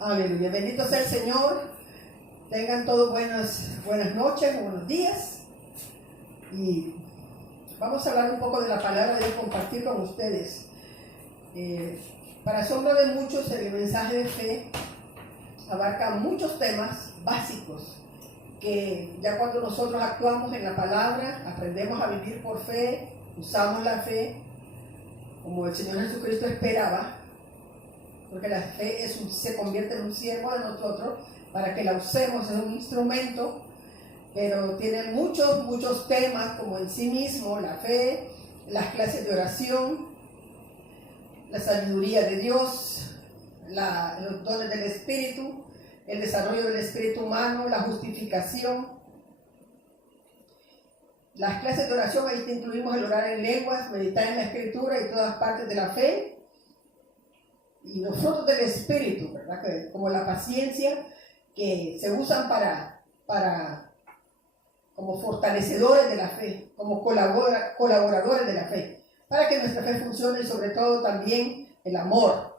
Aleluya. Bendito sea el Señor. Tengan todos buenas noches, buenos días. Y vamos a hablar un poco de la palabra de Dios, compartir con ustedes. Para asombro de muchos, el mensaje de fe abarca muchos temas básicos que ya cuando nosotros actuamos en la palabra, aprendemos a vivir por fe, usamos la fe como el Señor Jesucristo esperaba, porque la fe se convierte en un siervo de nosotros para que la usemos, es un instrumento, pero tiene muchos temas como en sí mismo, la fe, las clases de oración, la sabiduría de Dios, los dones del Espíritu, el desarrollo del espíritu humano, la justificación. Las clases de oración, ahí te incluimos el orar en lenguas, meditar en la Escritura y todas partes de la fe. Y los frutos del Espíritu, ¿verdad? Como la paciencia, que se usan como fortalecedores de la fe, como colaboradores de la fe, para que nuestra fe funcione, y sobre todo también el amor,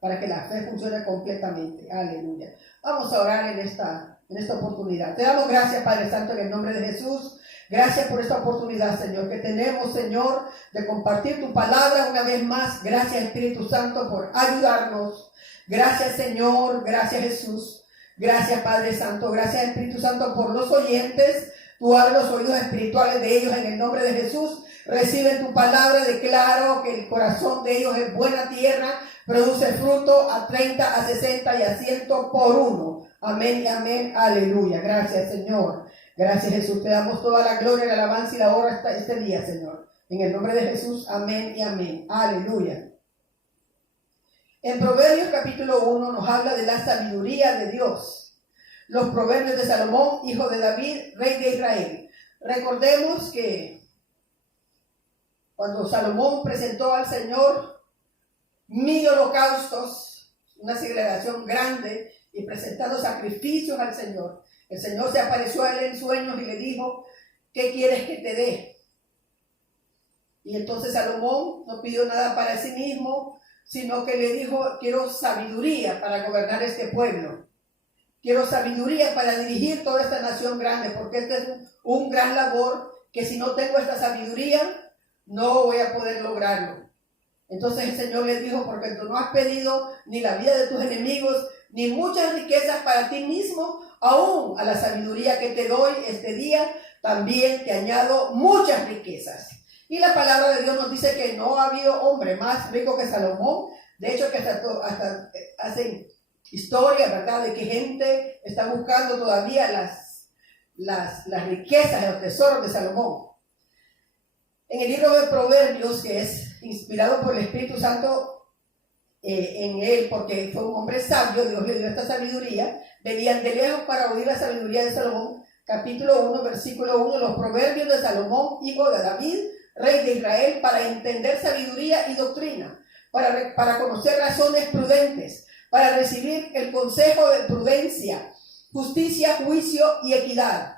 para que la fe funcione completamente. Aleluya. Vamos a orar en esta oportunidad. Te damos gracias, Padre Santo, en el nombre de Jesús. Gracias por esta oportunidad, Señor, que tenemos, Señor, de compartir tu palabra una vez más. Gracias, Espíritu Santo, por ayudarnos. Gracias, Señor. Gracias, Jesús. Gracias, Padre Santo. Gracias, Espíritu Santo, por los oyentes. Tú abres los oídos espirituales de ellos en el nombre de Jesús. Reciben tu palabra. Declaro que el corazón de ellos es buena tierra. Produce fruto a 30, a 60 y a 100 por uno. Amén y amén. Aleluya. Gracias, Señor. Gracias, Jesús. Te damos toda la gloria, la alabanza y la honra hasta este día, Señor. En el nombre de Jesús. Amén y amén. Aleluya. En Proverbios capítulo 1 nos habla de la sabiduría de Dios. Los proverbios de Salomón, hijo de David, rey de Israel. Recordemos que cuando Salomón presentó al Señor 1000 holocaustos, una celebración grande, y presentando sacrificios al Señor, el Señor se apareció a él en sueños y le dijo: ¿qué quieres que te dé? Y entonces Salomón no pidió nada para sí mismo, sino que le dijo: quiero sabiduría para gobernar este pueblo. Quiero sabiduría para dirigir toda esta nación grande, porque este es un gran labor que si no tengo esta sabiduría, no voy a poder lograrlo. Entonces el Señor le dijo: porque tú no has pedido ni la vida de tus enemigos, ni muchas riquezas para ti mismo, aún a la sabiduría que te doy este día, también te añado muchas riquezas. Y la palabra de Dios nos dice que no ha habido hombre más rico que Salomón. De hecho, que hasta hacen historia, ¿verdad?, de que gente está buscando todavía las riquezas, los tesoros de Salomón. En el libro de Proverbios, que es inspirado por el Espíritu Santo en él, porque fue un hombre sabio, Dios le dio esta sabiduría, venían de lejos para oír la sabiduría de Salomón. Capítulo 1, versículo 1, los proverbios de Salomón, hijo de David, rey de Israel, para entender sabiduría y doctrina, para conocer razones prudentes, para recibir el consejo de prudencia, justicia, juicio y equidad,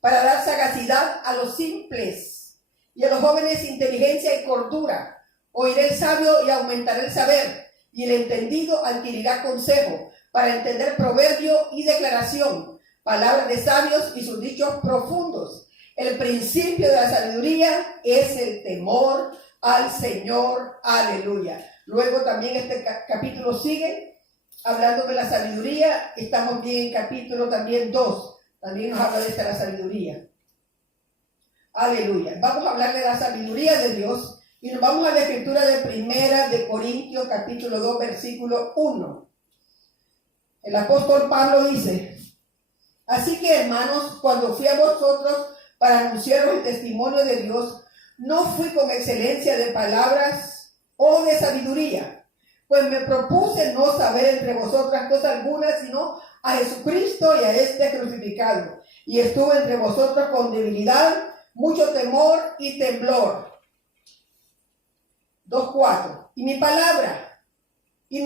para dar sagacidad a los simples y a los jóvenes inteligencia y cordura. Oirá el sabio y aumentará el saber, y el entendido adquirirá consejo, para entender proverbio y declaración, palabras de sabios y sus dichos profundos. El principio de la sabiduría es el temor al Señor. Aleluya. Luego también este capítulo sigue hablando de la sabiduría. Estamos bien en capítulo también 2. También nos habla de esta la sabiduría. Aleluya. Vamos a hablar de la sabiduría de Dios. Y nos vamos a la escritura de Primera de Corintios, capítulo 2, versículo 1. El apóstol Pablo dice: así que, hermanos, cuando fui a vosotros para anunciaros el testimonio de Dios, no fui con excelencia de palabras o de sabiduría, pues me propuse no saber entre vosotras cosa alguna, sino a Jesucristo y a este crucificado. Y estuve entre vosotros con debilidad, mucho temor y temblor. 2:4. Y ni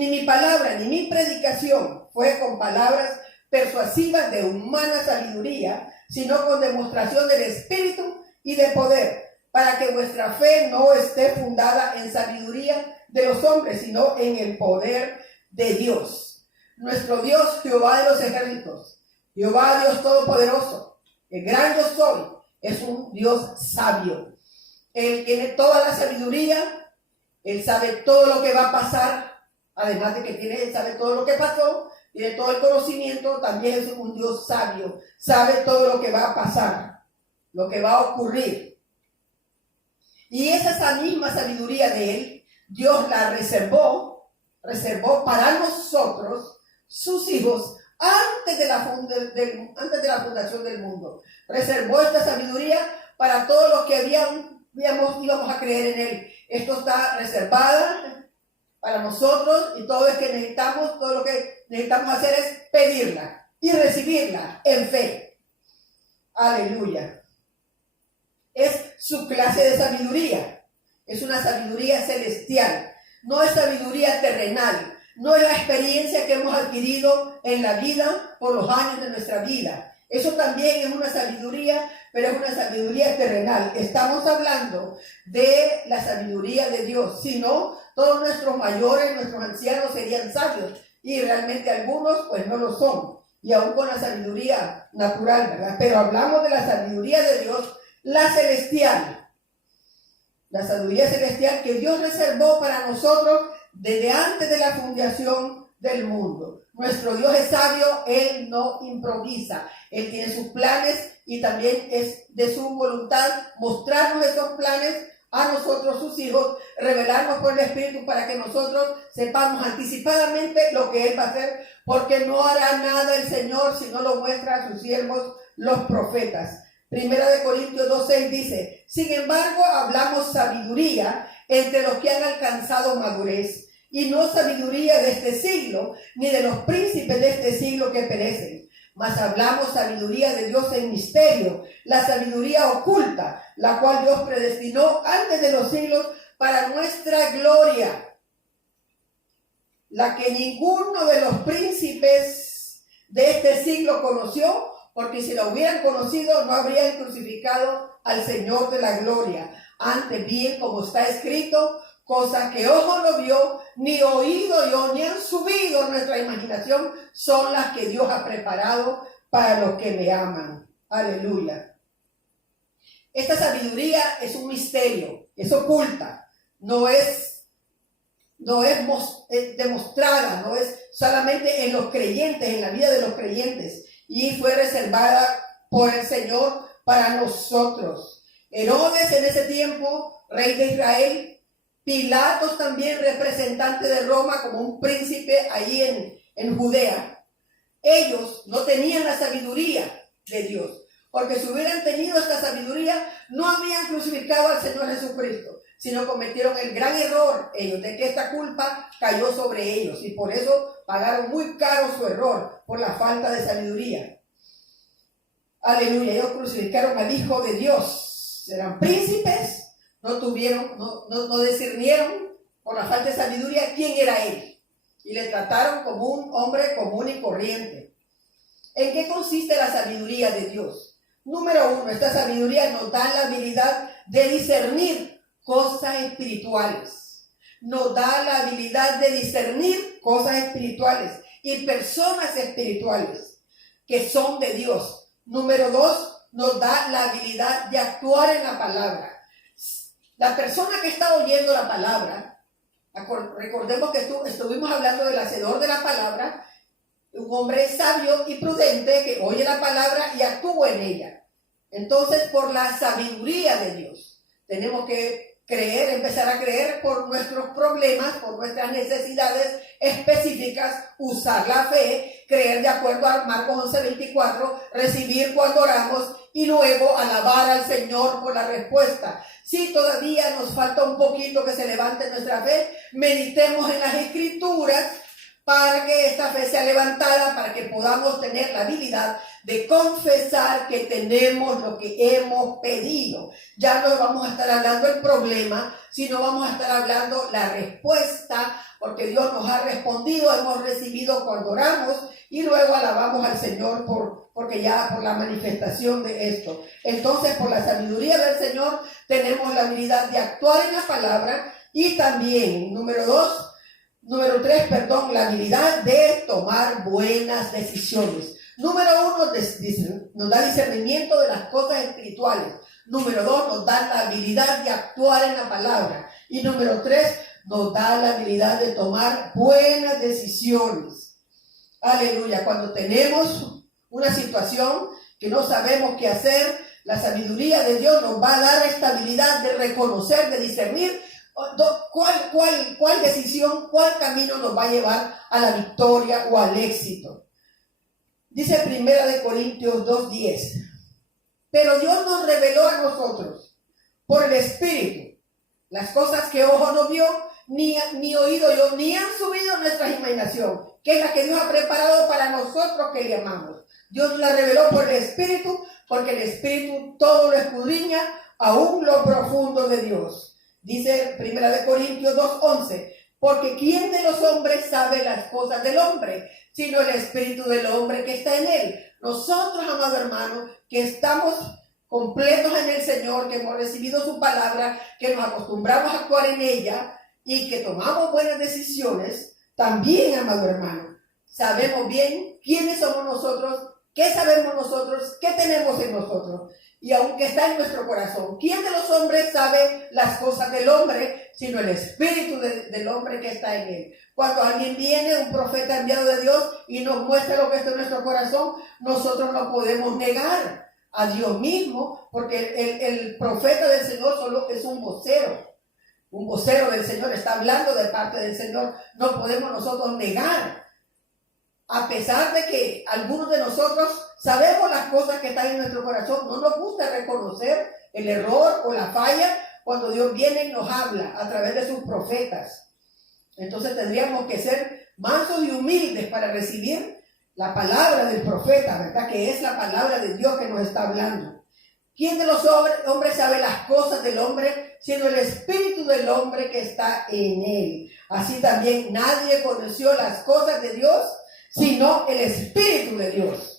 mi palabra, ni mi predicación fue con palabras persuasivas de humana sabiduría, sino con demostración del Espíritu y de poder, para que vuestra fe no esté fundada en sabiduría de los hombres, sino en el poder de Dios. Nuestro Dios, Jehová de los ejércitos, Jehová Dios todopoderoso, el gran yo soy, es un Dios sabio. Él tiene toda la sabiduría, Él sabe todo lo que va a pasar, además de que Él sabe todo lo que pasó, tiene todo el conocimiento, también es un Dios sabio, sabe todo lo que va a pasar, lo que va a ocurrir. Y es esa misma sabiduría de Él, Dios la reservó para nosotros, sus hijos, antes de la fundación del mundo. Reservó esta sabiduría para todos los que íbamos a creer en Él. Esto está reservada para nosotros y todo lo que necesitamos hacer es pedirla y recibirla en fe. Aleluya. Es su clase de sabiduría. Es una sabiduría celestial. No es sabiduría terrenal. No es la experiencia que hemos adquirido en la vida por los años de nuestra vida. Eso también es una sabiduría, pero es una sabiduría terrenal. Estamos hablando de la sabiduría de Dios. Si no, todos nuestros mayores, nuestros ancianos serían sabios. Y realmente algunos pues no lo son. Y aún con la sabiduría natural, ¿verdad? Pero hablamos de la sabiduría de Dios, la celestial. La sabiduría celestial que Dios reservó para nosotros desde antes de la fundación del mundo. Nuestro Dios es sabio, Él no improvisa. Él tiene sus planes y también es de su voluntad mostrarnos esos planes a nosotros, sus hijos, revelarnos por el Espíritu para que nosotros sepamos anticipadamente lo que Él va a hacer, porque no hará nada el Señor si no lo muestra a sus siervos, los profetas. Primera de Corintios 2:6 dice: sin embargo, hablamos sabiduría entre los que han alcanzado madurez, y no sabiduría de este siglo, ni de los príncipes de este siglo que perecen. Mas hablamos sabiduría de Dios en misterio, la sabiduría oculta, la cual Dios predestinó antes de los siglos para nuestra gloria, la que ninguno de los príncipes de este siglo conoció, porque si lo hubieran conocido no habrían crucificado al Señor de la gloria. Antes bien, como está escrito, cosas que ojo no vio, ni oído oyó, ni han subido a nuestra imaginación, son las que Dios ha preparado para los que le aman. Aleluya. Esta sabiduría es un misterio, es oculta, no es demostrada, no es solamente en los creyentes, en la vida de los creyentes, y fue reservada por el Señor para nosotros. Herodes en ese tiempo, rey de Israel, Pilatos también, representante de Roma, como un príncipe allí en Judea. Ellos no tenían la sabiduría de Dios, porque si hubieran tenido esta sabiduría, no habrían crucificado al Señor Jesucristo, sino cometieron el gran error ellos, de que esta culpa cayó sobre ellos, y por eso pagaron muy caro su error, por la falta de sabiduría. Aleluya, ellos crucificaron al Hijo de Dios. Eran príncipes, no discernieron por la falta de sabiduría quién era Él, y le trataron como un hombre común y corriente. ¿En qué consiste la sabiduría de Dios? Número 1, esta sabiduría nos da la habilidad de discernir cosas espirituales. Nos da la habilidad de discernir cosas espirituales y personas espirituales que son de Dios. Número 2, nos da la habilidad de actuar en la palabra. La persona que está oyendo la palabra, recordemos que estuvimos hablando del hacedor de la palabra, un hombre sabio y prudente que oye la palabra y actúa en ella. Entonces, por la sabiduría de Dios, tenemos que empezar a creer por nuestros problemas, por nuestras necesidades específicas, usar la fe, creer de acuerdo a Marcos 11:24, recibir cuando oramos y luego alabar al Señor por la respuesta. Si todavía nos falta un poquito que se levante nuestra fe, meditemos en las Escrituras para que esta fe sea levantada, para que podamos tener la habilidad de confesar que tenemos lo que hemos pedido. Ya no vamos a estar hablando del problema, sino vamos a estar hablando la respuesta, porque Dios nos ha respondido, hemos recibido cuando oramos, y luego alabamos al Señor porque ya por la manifestación de esto. Entonces, por la sabiduría del Señor, tenemos la habilidad de actuar en la palabra, y también, número 2, Número 3, la habilidad de tomar buenas decisiones. Número 1, nos da discernimiento de las cosas espirituales. Número 2, nos da la habilidad de actuar en la palabra. Y número 3, nos da la habilidad de tomar buenas decisiones. Aleluya. Cuando tenemos una situación que no sabemos qué hacer, la sabiduría de Dios nos va a dar esta habilidad de reconocer, de discernir cuál decisión, cuál camino nos va a llevar a la victoria o al éxito. Dice 1 Corintios 2:10. Pero Dios nos reveló a nosotros por el Espíritu las cosas que ojo no vio, ni oído yo, ni han subido a nuestra imaginación, que es la que Dios ha preparado para nosotros que le amamos. Dios la reveló por el Espíritu, porque el Espíritu todo lo escudriña, aún lo profundo de Dios. Dice 1 Corintios 2:11, porque ¿quién de los hombres sabe las cosas del hombre, sino el Espíritu del hombre que está en él? Nosotros, amado hermano, que estamos completos en el Señor, que hemos recibido su palabra, que nos acostumbramos a actuar en ella y que tomamos buenas decisiones, también, amado hermano, sabemos bien quiénes somos nosotros, qué sabemos nosotros, qué tenemos en nosotros, y aunque está en nuestro corazón. ¿Quién de los hombres sabe las cosas del hombre, sino el Espíritu del hombre que está en él? Cuando alguien viene, un profeta enviado de Dios, y nos muestra lo que está en nuestro corazón, nosotros no podemos negar a Dios mismo, porque el profeta del Señor solo es un vocero del Señor, está hablando de parte del Señor. No podemos nosotros negar, a pesar de que algunos de nosotros sabemos las cosas que están en nuestro corazón. No nos gusta reconocer el error o la falla cuando Dios viene y nos habla a través de sus profetas. Entonces tendríamos que ser mansos y humildes para recibir la palabra del profeta, ¿verdad? Que es la palabra de Dios que nos está hablando. ¿Quién de los hombres sabe las cosas del hombre, sino el Espíritu del hombre que está en él? Así también nadie conoció las cosas de Dios, sino el Espíritu de Dios.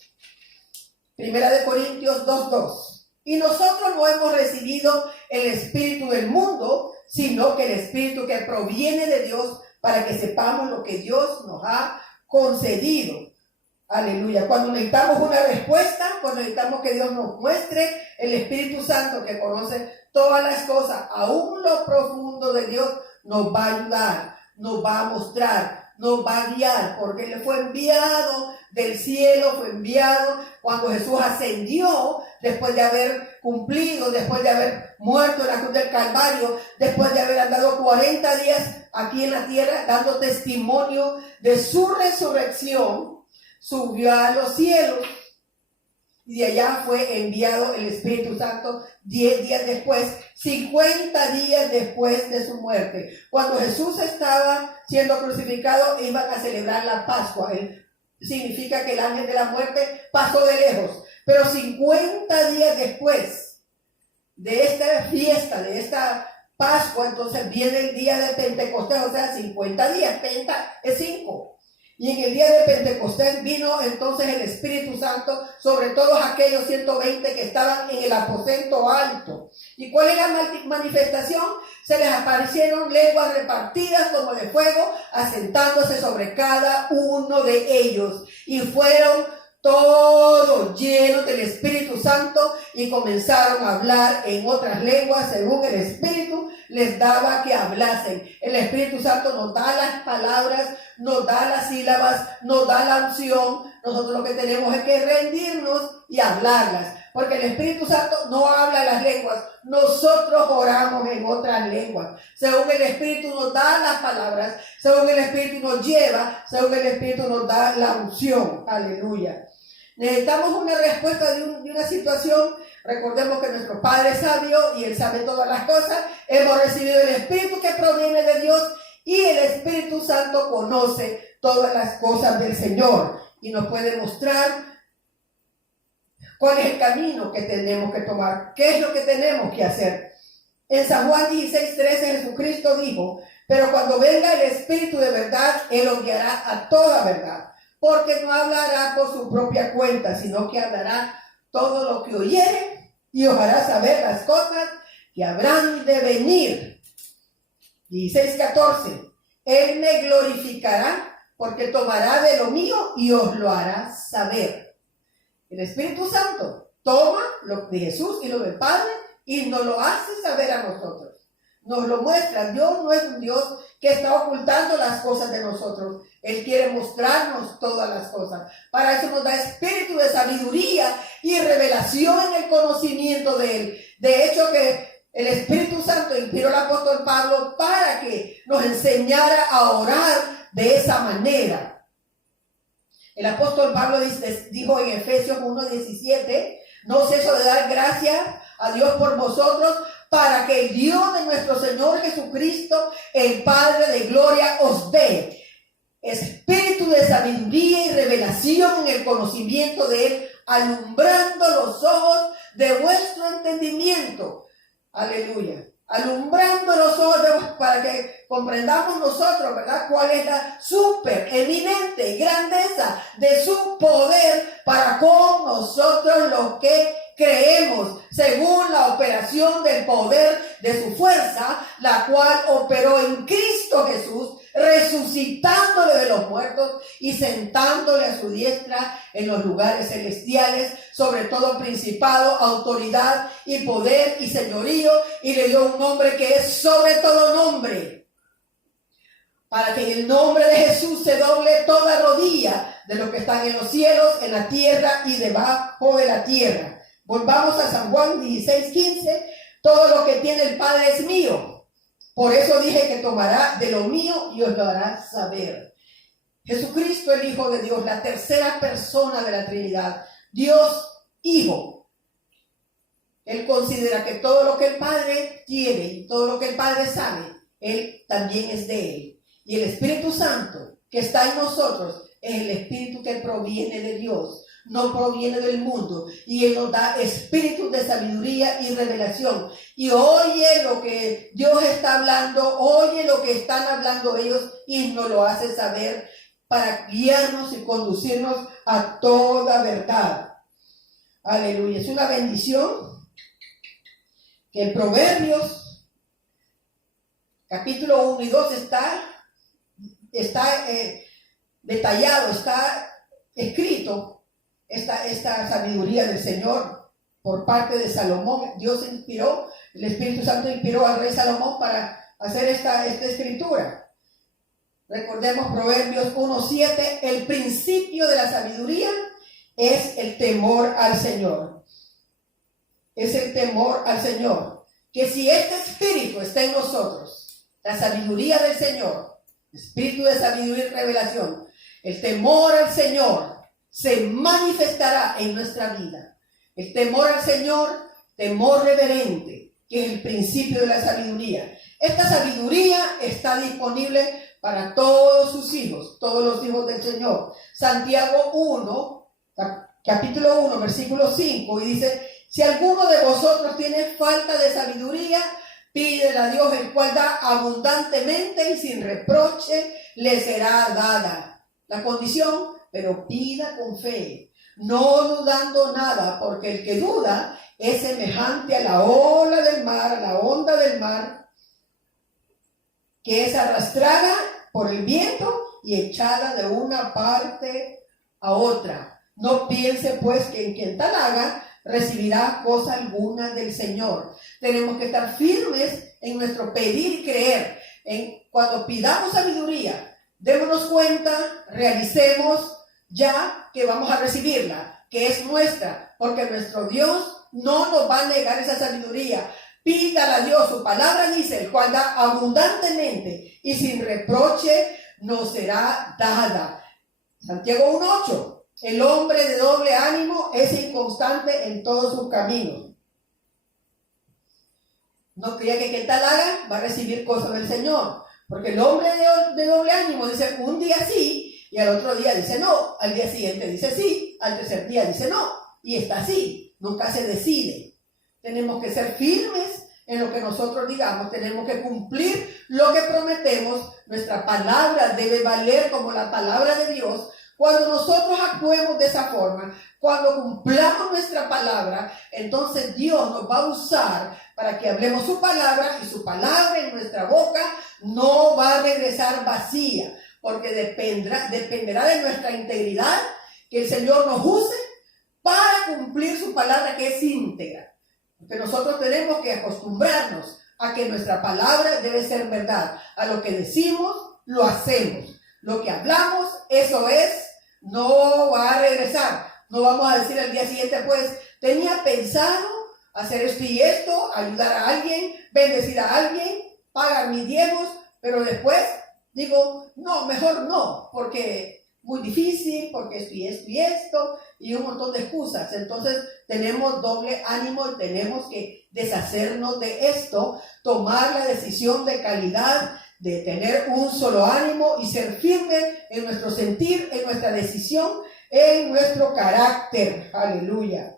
1 Corintios 2:2. Y nosotros no hemos recibido el Espíritu del mundo, sino que el Espíritu que proviene de Dios, para que sepamos lo que Dios nos ha concedido. Aleluya. Cuando necesitamos una respuesta, cuando necesitamos que Dios nos muestre, el Espíritu Santo, que conoce todas las cosas, aún lo profundo de Dios, nos va a ayudar, nos va a mostrar, nos va a guiar, porque Él fue enviado del cielo, fue enviado cuando Jesús ascendió, después de haber cumplido, después de haber muerto en la cruz del Calvario, después de haber andado 40 días aquí en la tierra, dando testimonio de su resurrección. Subió a los cielos y de allá fue enviado el Espíritu Santo 10 días después, 50 días después de su muerte. Cuando Jesús estaba siendo crucificado, iban a celebrar la Pascua. Significa que el ángel de la muerte pasó de lejos. Pero 50 días después de esta fiesta, de esta Pascua, entonces viene el día de Pentecostés, o sea, 50 días, Penta es 5. Y en el día de Pentecostés vino entonces el Espíritu Santo sobre todos aquellos 120 que estaban en el aposento alto. ¿Y cuál era la manifestación? Se les aparecieron lenguas repartidas como de fuego, asentándose sobre cada uno de ellos. Y fueron todos llenos del Espíritu Santo y comenzaron a hablar en otras lenguas según el Espíritu les daba que hablasen. El Espíritu Santo nos da las palabras, nos da las sílabas, nos da la unción. Nosotros lo que tenemos es que rendirnos y hablarlas, porque el Espíritu Santo no habla las lenguas, nosotros oramos en otras lenguas. Según el Espíritu nos da las palabras, según el Espíritu nos lleva, según el Espíritu nos da la unción. Aleluya. Necesitamos una respuesta de una situación. Recordemos que nuestro Padre es sabio y Él sabe todas las cosas. Hemos recibido el Espíritu que proviene de Dios y el Espíritu Santo conoce todas las cosas del Señor y nos puede mostrar cuál es el camino que tenemos que tomar, qué es lo que tenemos que hacer. En San Juan 16:13 Jesucristo dijo: pero cuando venga el Espíritu de verdad, Él os guiará a toda verdad, porque no hablará por su propia cuenta, sino que hablará todo lo que oyere y os hará saber las cosas que habrán de venir. 16:14. Él me glorificará porque tomará de lo mío y os lo hará saber. El Espíritu Santo toma lo de Jesús y lo del Padre y nos lo hace saber a nosotros. Nos lo muestra. Dios no es un Dios que está ocultando las cosas de nosotros. Él quiere mostrarnos todas las cosas. Para eso nos da espíritu de sabiduría y revelación en el conocimiento de Él. De hecho, que el Espíritu Santo inspiró al apóstol Pablo para que nos enseñara a orar de esa manera. El apóstol Pablo dijo en Efesios 1:17, no ceso de dar gracias a Dios por vosotros, para que el Dios de nuestro Señor Jesucristo, el Padre de gloria, os dé espíritu de sabiduría y revelación en el conocimiento de Él, alumbrando los ojos de vuestro entendimiento. Aleluya. Alumbrando los ojos para que comprendamos nosotros, ¿verdad?, cuál es la super eminente grandeza de su poder para con nosotros los que creemos, según la operación del poder de su fuerza, la cual operó en Cristo Jesús, resucitándole de los muertos y sentándole a su diestra en los lugares celestiales, sobre todo principado, autoridad y poder y señorío, y le dio un nombre que es sobre todo nombre, para que en el nombre de Jesús se doble toda rodilla de los que están en los cielos, en la tierra y debajo de la tierra. Volvamos a San Juan 16:15, todo lo que tiene el Padre es mío. Por eso dije que tomará de lo mío y os lo hará saber. Jesucristo, el Hijo de Dios, la tercera persona de la Trinidad, Dios Hijo. Él considera que todo lo que el Padre tiene y todo lo que el Padre sabe, Él también es de Él. Y el Espíritu Santo que está en nosotros es el Espíritu que proviene de Dios, no proviene del mundo, y Él nos da espíritu de sabiduría y revelación, y oye lo que Dios está hablando, oye lo que están hablando ellos, y nos lo hace saber para guiarnos y conducirnos a toda verdad. Aleluya, es una bendición que en Proverbios capítulo 1 y 2 está detallado, está escrito esta sabiduría del Señor por parte de Salomón. Dios inspiró, el Espíritu Santo inspiró al rey Salomón para hacer esta escritura. Recordemos Proverbios 1:7, el principio de la sabiduría es el temor al Señor. Es el temor al Señor. Que si este espíritu está en nosotros, la sabiduría del Señor, espíritu de sabiduría y revelación, el temor al Señor se manifestará en nuestra vida. El temor al Señor, temor reverente, que es el principio de la sabiduría. Esta sabiduría está disponible para todos sus hijos, todos los hijos del Señor. Santiago 1, capítulo 1, versículo 5, y dice, si alguno de vosotros tiene falta de sabiduría, pídele a Dios, el cual da abundantemente y sin reproche, le será dada. La condición, pero pida con fe, no dudando nada, porque el que duda es semejante a la ola del mar, a la onda del mar, que es arrastrada por el viento y echada de una parte a otra. No piense pues que en quien tal haga recibirá cosa alguna del Señor. Tenemos que estar firmes en nuestro pedir y creer. Cuando pidamos sabiduría, démonos cuenta, realicemos ya que vamos a recibirla, que es nuestra, porque nuestro Dios no nos va a negar esa sabiduría. Pídala a Dios, su palabra dice, el cual da abundantemente y sin reproche nos será dada. Santiago 1:8, el hombre de doble ánimo es inconstante en todos sus caminos. No crea que quien tal haga va a recibir cosas del Señor, porque el hombre de doble ánimo dice un día sí y al otro día dice no, al día siguiente dice sí, al tercer día dice no, y está así, nunca se decide. Tenemos que ser firmes en lo que nosotros digamos, tenemos que cumplir lo que prometemos. Nuestra palabra debe valer como la palabra de Dios. Cuando nosotros actuemos de esa forma, cuando cumplamos nuestra palabra, entonces Dios nos va a usar para que hablemos su palabra, y su palabra en nuestra boca no va a regresar vacía, porque dependerá de nuestra integridad que el Señor nos use para cumplir su palabra, que es íntegra. Porque nosotros tenemos que acostumbrarnos a que nuestra palabra debe ser verdad. A lo que decimos, lo hacemos. Lo que hablamos, eso es, no va a regresar. No vamos a decir al día siguiente, pues, tenía pensado hacer esto y esto, ayudar a alguien, bendecir a alguien, pagar mis diezmos, pero después digo, no, mejor no, porque muy difícil, porque esto y esto y esto, y un montón de excusas. Entonces tenemos doble ánimo y tenemos que deshacernos de esto, tomar la decisión de calidad, de tener un solo ánimo y ser firme en nuestro sentir, en nuestra decisión, en nuestro carácter. Aleluya.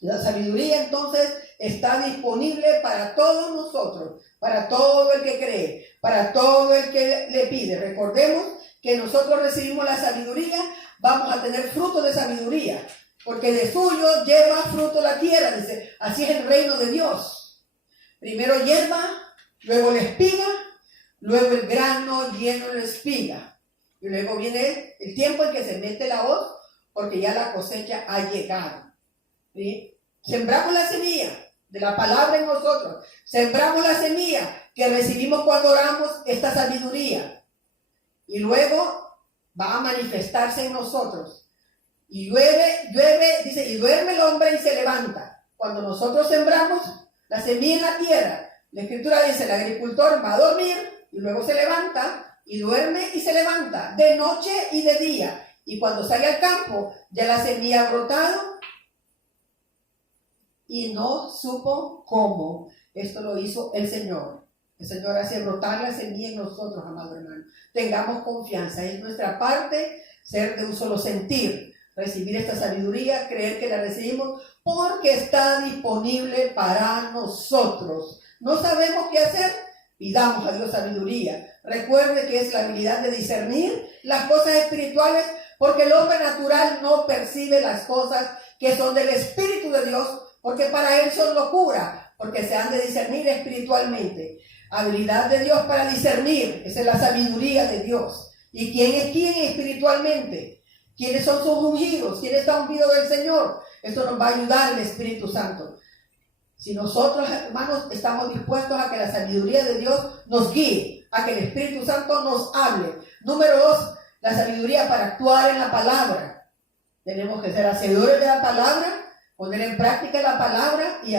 La sabiduría entonces está disponible para todos nosotros, para todo el que cree, para todo el que le pide. Recordemos que nosotros recibimos la sabiduría, vamos a tener fruto de sabiduría, porque de suyo lleva fruto la tierra, dice, así es el reino de Dios. Primero hierba, luego la espiga, luego el grano lleno de espiga. Y luego viene el tiempo en que se mete la hoz, porque ya la cosecha ha llegado. ¿Sí? Sembramos la semilla de la palabra en nosotros. Sembramos la semilla que recibimos cuando oramos esta sabiduría. Y luego va a manifestarse en nosotros. Y llueve, dice, y duerme el hombre y se levanta. Cuando nosotros sembramos la semilla en la tierra, la Escritura dice, el agricultor va a dormir y luego se levanta y duerme y se levanta de noche y de día. Y cuando sale al campo, ya la semilla ha brotado y no supo cómo. Esto lo hizo el Señor. El Señor hace brotar la semilla en nosotros, amado hermano. Tengamos confianza. Es nuestra parte ser de un solo sentir, recibir esta sabiduría, creer que la recibimos porque está disponible para nosotros. No sabemos qué hacer, pidamos a Dios sabiduría. Recuerde que es la habilidad de discernir las cosas espirituales, porque el hombre natural no percibe las cosas que son del Espíritu de Dios, porque para él son locura, porque se han de discernir espiritualmente. Habilidad de Dios para discernir, esa es la sabiduría de Dios. ¿Y quién es quién espiritualmente? ¿Quiénes son sus ungidos? ¿Quién está ungido del Señor? Esto nos va a ayudar el Espíritu Santo. Si nosotros, hermanos, estamos dispuestos a que la sabiduría de Dios nos guíe, a que el Espíritu Santo nos hable. Número 2, la sabiduría para actuar en la palabra. Tenemos que ser hacedores de la palabra, poner en práctica la palabra y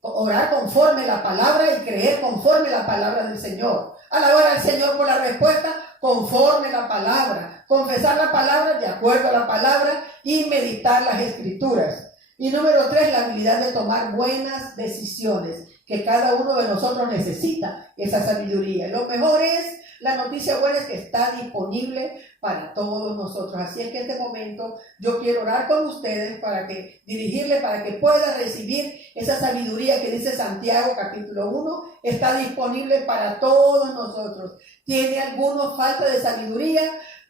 orar conforme la palabra y creer conforme la palabra del Señor. Alabar al Señor por la respuesta conforme la palabra. Confesar la palabra de acuerdo a la palabra y meditar las Escrituras. Y número 3, la habilidad de tomar buenas decisiones, que cada uno de nosotros necesita esa sabiduría. Lo mejor es, la noticia buena es que está disponible para todos nosotros. Así es que en este momento yo quiero orar con ustedes dirigirle para que pueda recibir esa sabiduría que dice Santiago capítulo 1, está disponible para todos nosotros. ¿Tiene alguno falta de sabiduría?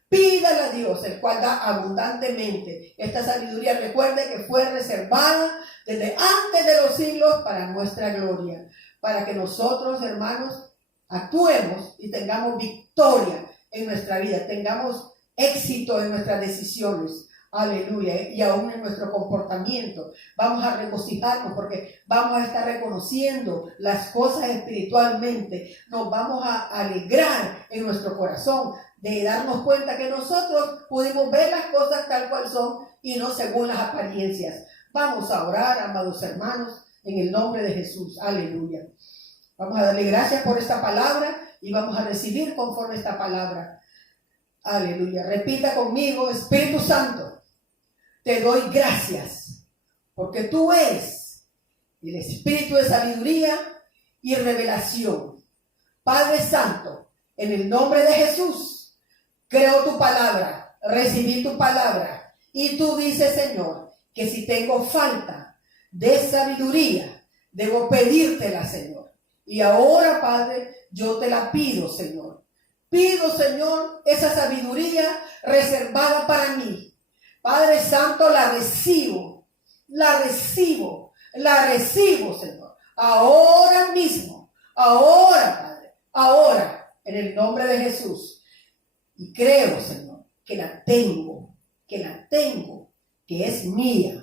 Pídale a Dios, el cual da abundantemente. Esta sabiduría, recuerde que fue reservada desde antes de los siglos para nuestra gloria, para que nosotros, hermanos, actuemos y tengamos victoria en nuestra vida, tengamos éxito en nuestras decisiones. Aleluya. Y aún en nuestro comportamiento. Vamos a regocijarnos porque vamos a estar reconociendo las cosas espiritualmente. Nos vamos a alegrar en nuestro corazón de darnos cuenta que nosotros pudimos ver las cosas tal cual son y no según las apariencias. Vamos a orar, amados hermanos, en el nombre de Jesús. Aleluya. Vamos a darle gracias por esta palabra y vamos a recibir conforme esta palabra. Aleluya. Repita conmigo: Espíritu Santo, te doy gracias porque tú eres el espíritu de sabiduría y revelación. Padre Santo, en el nombre de Jesús, creo tu palabra, recibí tu palabra y tú dices, Señor, que si tengo falta de sabiduría, debo pedírtela, Señor. Y ahora, Padre, yo te la pido, Señor. Pido, Señor, esa sabiduría reservada para mí. Padre Santo, la recibo, Señor. Ahora mismo, ahora, Padre, ahora, en el nombre de Jesús. Y creo, Señor, que la tengo, que es mía.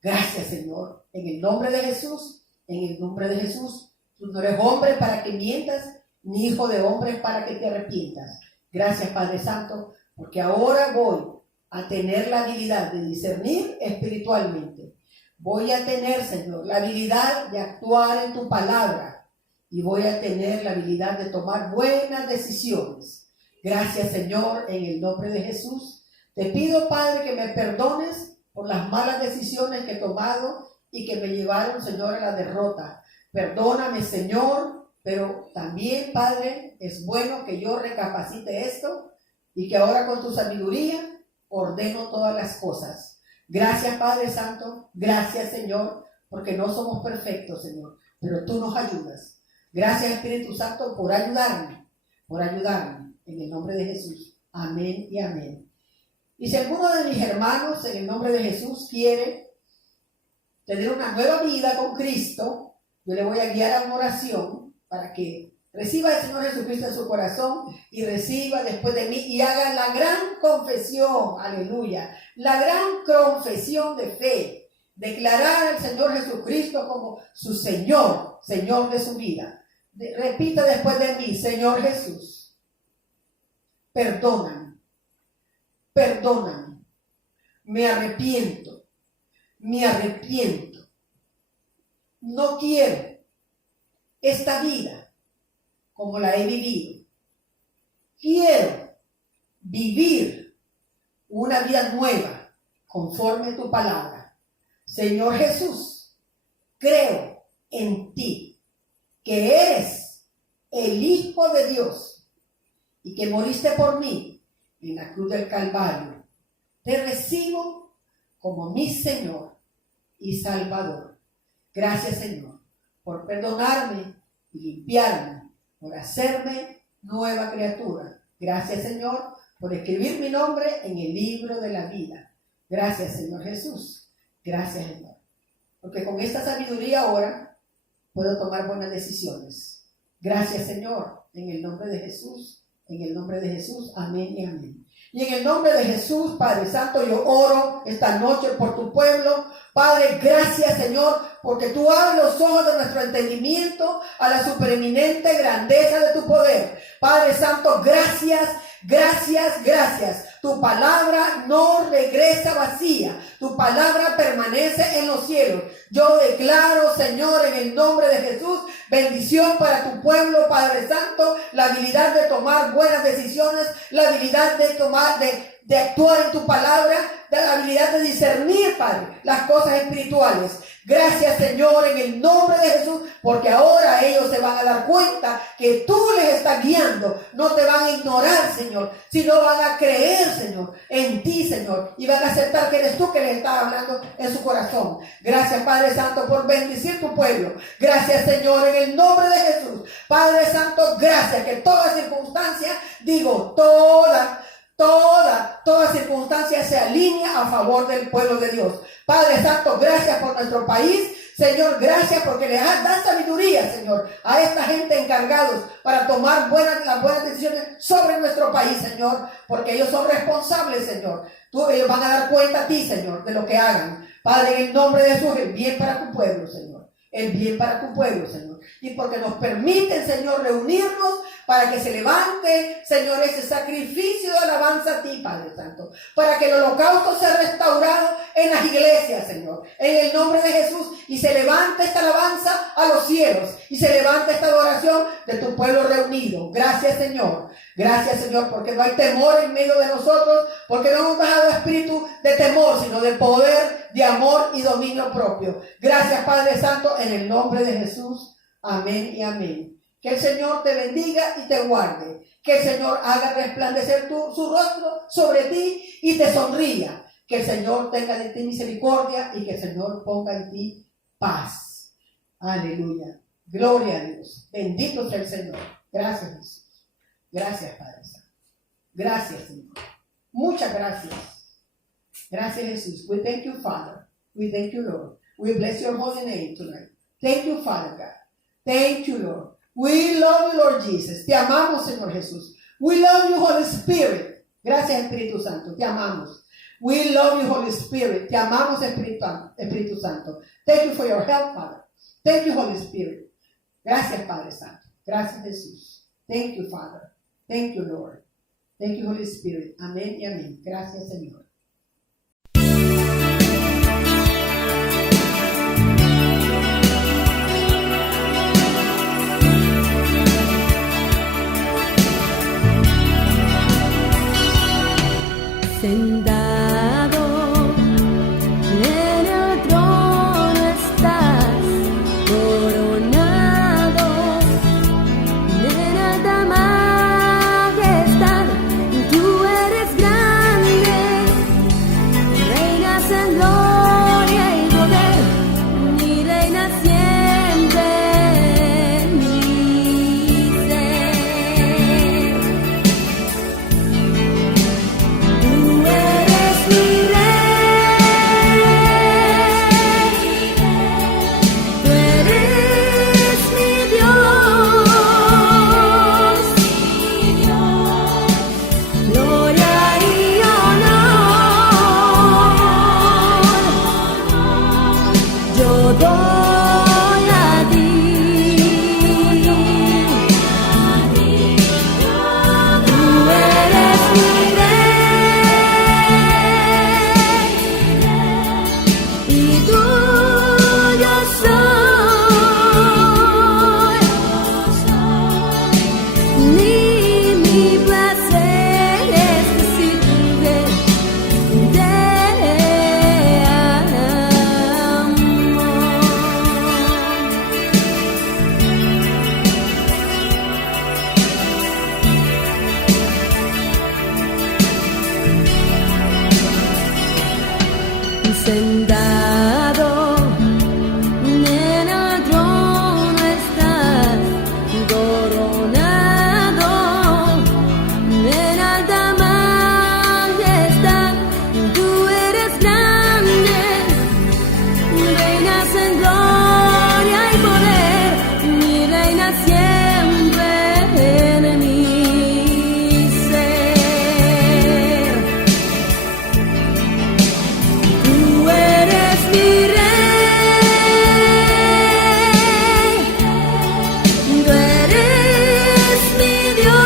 Gracias, Señor, en el nombre de Jesús, en el nombre de Jesús. Tú no eres hombre para que mientas, ni hijo de hombre para que te arrepientas. Gracias, Padre Santo, porque ahora voy a tener la habilidad de discernir espiritualmente. Voy a tener, Señor, la habilidad de actuar en tu palabra y voy a tener la habilidad de tomar buenas decisiones. Gracias, Señor, en el nombre de Jesús. Te pido, Padre, que me perdones por las malas decisiones que he tomado y que me llevaron, Señor, a la derrota. Perdóname, Señor, pero también, Padre, es bueno que yo recapacite esto y que ahora con tu sabiduría ordeno todas las cosas. Gracias, Padre Santo. Gracias, Señor, porque no somos perfectos, Señor, pero tú nos ayudas. Gracias, Espíritu Santo, por ayudarme, en el nombre de Jesús. Amén y amén. Y si alguno de mis hermanos, en el nombre de Jesús, quiere tener una nueva vida con Cristo, yo le voy a guiar a una oración para que reciba al Señor Jesucristo en su corazón y reciba después de mí y haga la gran confesión, aleluya, la gran confesión de fe, declarar al Señor Jesucristo como su Señor, Señor de su vida. Repita después de mí: Señor Jesús, perdóname, me arrepiento, no quiero esta vida como la he vivido. Quiero vivir una vida nueva conforme a tu palabra. Señor Jesús, creo en ti, que eres el Hijo de Dios y que moriste por mí en la cruz del Calvario. Te recibo como mi Señor y Salvador. Gracias, Señor, por perdonarme y limpiarme, por hacerme nueva criatura. Gracias, Señor, por escribir mi nombre en el libro de la vida. Gracias, Señor Jesús. Gracias, Señor. Porque con esta sabiduría ahora puedo tomar buenas decisiones. Gracias, Señor, en el nombre de Jesús. En el nombre de Jesús. Amén y amén. Y en el nombre de Jesús, Padre Santo, yo oro esta noche por tu pueblo. Padre, gracias, Señor, porque tú abres los ojos de nuestro entendimiento a la supereminente grandeza de tu poder. Padre Santo, gracias. Tu palabra no regresa vacía. Tu palabra permanece en los cielos. Yo declaro, Señor, en el nombre de Jesús, bendición para tu pueblo, Padre Santo, la habilidad de tomar buenas decisiones, la habilidad de actuar en tu palabra, la habilidad de discernir, Padre, las cosas espirituales. Gracias, Señor, en el nombre de Jesús, porque ahora ellos se van a dar cuenta que tú les estás guiando. No te van a ignorar, Señor, sino van a creer, Señor, en ti, Señor, y van a aceptar que eres tú que les estás hablando en su corazón. Gracias, Padre Santo, por bendecir tu pueblo. Gracias, Señor, en el nombre de Jesús. Padre Santo, gracias, que toda circunstancia, toda circunstancia se alinea a favor del pueblo de Dios. Padre Santo, gracias por nuestro país. Señor, gracias porque le das sabiduría, Señor, a esta gente encargados para tomar las buenas decisiones sobre nuestro país, Señor, porque ellos son responsables, Señor. Ellos van a dar cuenta a ti, Señor, de lo que hagan. Padre, en el nombre de Jesús, el bien para tu pueblo, Señor. El bien para tu pueblo, Señor. Y porque nos permiten, Señor, reunirnos para que se levante, Señor, ese sacrificio de alabanza a ti, Padre Santo. Para que el holocausto sea restaurado en las iglesias, Señor. En el nombre de Jesús. Y se levante esta alabanza a los cielos. Y se levante esta adoración de tu pueblo reunido. Gracias, Señor. Gracias, Señor, porque no hay temor en medio de nosotros. Porque no nos has dado espíritu de temor, sino de poder, de amor y dominio propio. Gracias, Padre Santo, en el nombre de Jesús. Amén y amén. Que el Señor te bendiga y te guarde. Que el Señor haga resplandecer su rostro sobre ti y te sonría. Que el Señor tenga de ti misericordia y que el Señor ponga en ti paz. Aleluya. Gloria a Dios. Bendito sea el Señor. Gracias, Jesús. Gracias, Padre Santo. Gracias, Señor. Muchas gracias. Gracias, Jesús. We thank you, Father. We thank you, Lord. We bless your holy name tonight. Thank you, Father God. Thank you, Lord. We love you, Lord Jesus. Te amamos, Señor Jesús. We love you, Holy Spirit. Gracias, Espíritu Santo. Te amamos. We love you, Holy Spirit. Te amamos, Espíritu Santo. Thank you for your help, Father. Thank you, Holy Spirit. Gracias, Padre Santo. Gracias, Jesús. Thank you, Father. Thank you, Lord. Thank you, Holy Spirit. Amén y amén. Gracias, Señor. Sentado en el trono estás, coronado en alta majestad. Tú eres grande, reinas en gloria y poder, y reinas siempre en mi ser. Tú eres mi rey, tú eres mi Dios, gloria y honor, yo doy a ti. Tú eres mi rey y tuyo soy. Mi placer es decirte te amo. Sentado en el trono estás, coronado en alta majestad. Tú eres grande, reinas en gloria y poder, mi reina siempre en mi ser. Tú eres mi rey, tú eres mi Dios,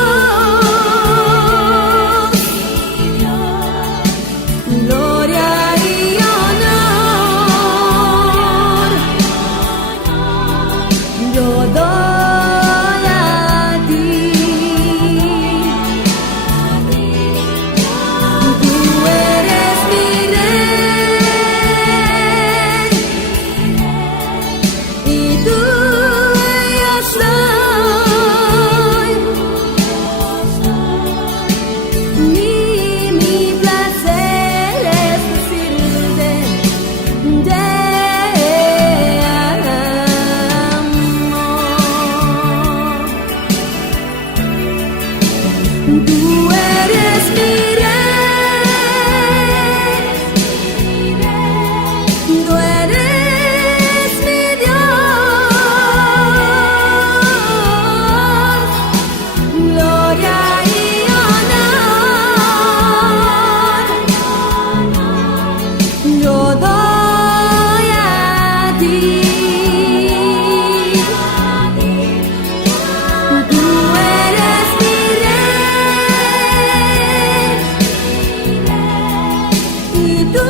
gloria y honor, yo doy a ti. Tú eres mi rey y tuyo soy. Mi placer es decirte te amo. Tú eres mi rey, tú eres mi Dios, gloria y honor, yo doy a ti. Tú eres mi rey y tú